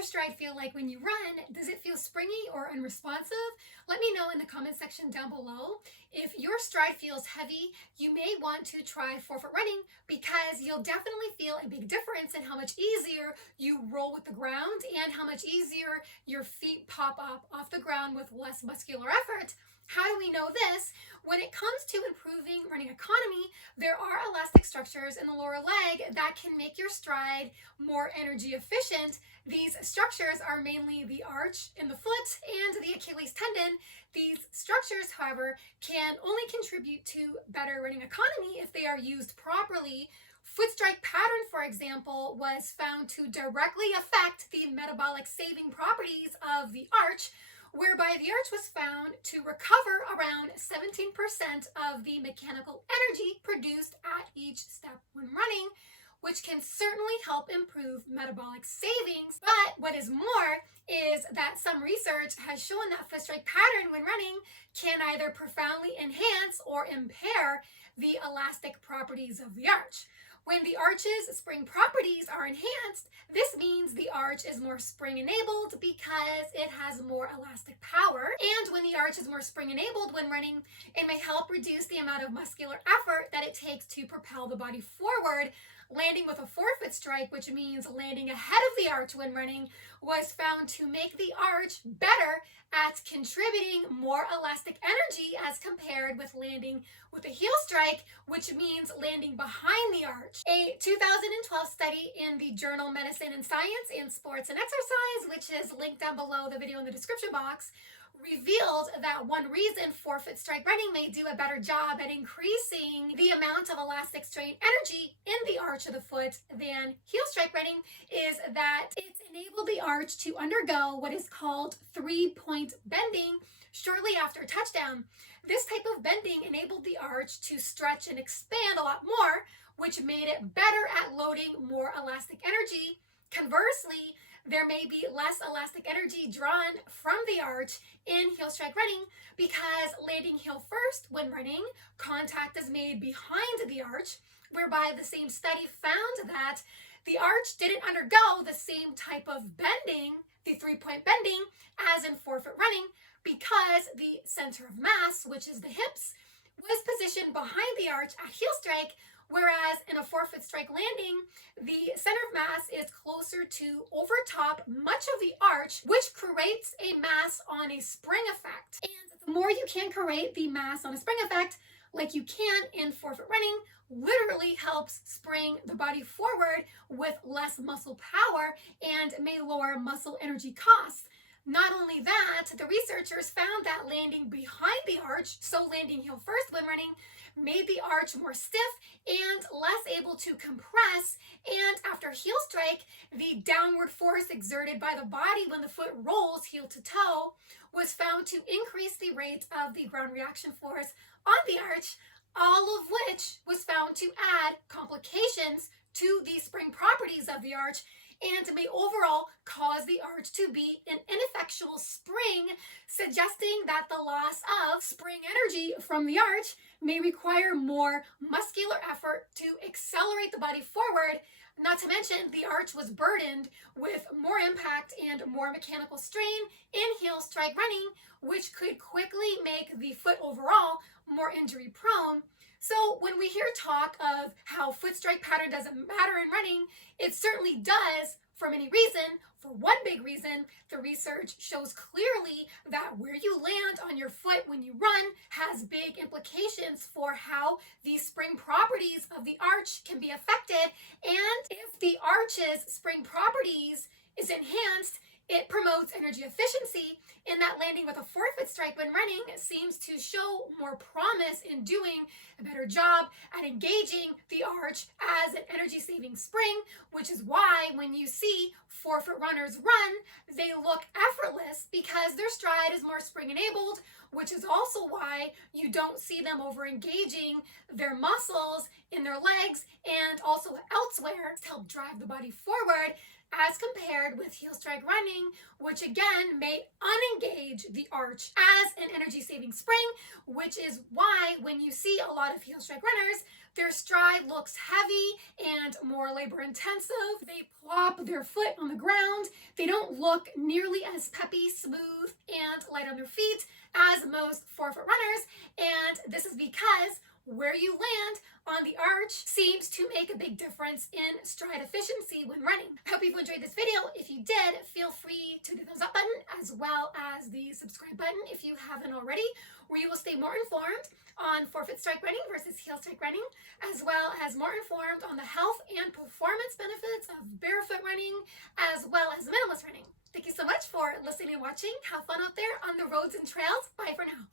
your stride feel like when you run? Does it feel springy or unresponsive? Let me know in the comment section down below. If your stride feels heavy, you may want to try forefoot running because you'll definitely feel a big difference in how much easier you roll with the ground and how much easier your feet pop up off the ground with less muscular effort. How do we know this? When it comes to improving running economy, there are elastic structures in the lower leg that can make your stride more energy efficient. These structures are mainly the arch in the foot and the Achilles tendon. These structures, however, can only contribute to better running economy if they are used properly. Foot strike pattern, for example, was found to directly affect the metabolic saving properties of the arch, whereby the arch was found to recover around 17% of the mechanical energy produced at each step when running, which can certainly help improve metabolic savings. But what is more is that some research has shown that foot strike pattern when running can either profoundly enhance or impair the elastic properties of the arch. When the arch's spring properties are enhanced, this means the arch is more spring enabled because it has more elastic power. And when the arch is more spring enabled when running, it may help reduce the amount of muscular effort that it takes to propel the body forward. Landing with a forefoot strike, which means landing ahead of the arch when running, was found to make the arch better at contributing more elastic energy as compared with landing with a heel strike, which means landing behind the arch. A 2012 study in the journal Medicine and Science in Sports and Exercise, which is linked down below the video in the description box, revealed that one reason forefoot strike running may do a better job at increasing the amount of elastic strain energy in the arch of the foot than heel strike running is that it's enabled the arch to undergo what is called 3-point bending shortly after touchdown. This type of bending enabled the arch to stretch and expand a lot more, which made it better at loading more elastic energy. Conversely, there may be less elastic energy drawn from the arch in heel strike running because landing heel first when running, contact is made behind the arch, whereby the same study found that the arch didn't undergo the same type of bending, the 3-point bending, as in forefoot running because the center of mass, which is the hips, was positioned behind the arch at heel strike, whereas in a forefoot strike landing, the center of mass is closer to over top much of the arch, which creates a mass on a spring effect. And the more you can create the mass on a spring effect, like you can in forefoot running, literally helps spring the body forward with less muscle power and may lower muscle energy costs. Not only that, the researchers found that landing behind the arch, so landing heel first when running, made the arch more stiff and less able to compress, and after heel strike, the downward force exerted by the body when the foot rolls heel to toe was found to increase the rate of the ground reaction force on the arch, all of which was found to add complications to the spring properties of the arch and may overall cause the arch to be an ineffectual spring, suggesting that the loss of spring energy from the arch may require more muscular effort to accelerate the body forward. Not to mention, the arch was burdened with more impact and more mechanical strain in heel strike running, which could quickly make the foot overall more injury prone. So when we hear talk of how foot strike pattern doesn't matter in running, it certainly does for many reasons. For one big reason, the research shows clearly that where you land on your foot when you run has big implications for how the spring properties of the arch can be affected. And if the arch's spring properties is enhanced, it promotes energy efficiency, in that landing with a forefoot strike when running seems to show more promise in doing a better job at engaging the arch as an energy-saving spring, which is why when you see forefoot runners run, they look effortless because their stride is more spring-enabled, which is also why you don't see them over-engaging their muscles in their legs and also elsewhere to help drive the body forward. as compared with heel strike running, which again may unengage the arch as an energy saving spring, which is why when you see a lot of heel strike runners, their stride looks heavy and more labor intensive. They plop their foot on the ground. They don't look nearly as peppy, smooth, and light on their feet as most forefoot runners. And this is because where you land on the arch seems to make a big difference in stride efficiency when running. I hope you've enjoyed this video. If you did, feel free to hit the thumbs up button as well as the subscribe button if you haven't already, where you will stay more informed on forefoot strike running versus heel strike running, as well as more informed on the health and performance benefits of barefoot running as well as minimalist running. Thank you so much for listening and watching. Have fun out there on the roads and trails. Bye for now.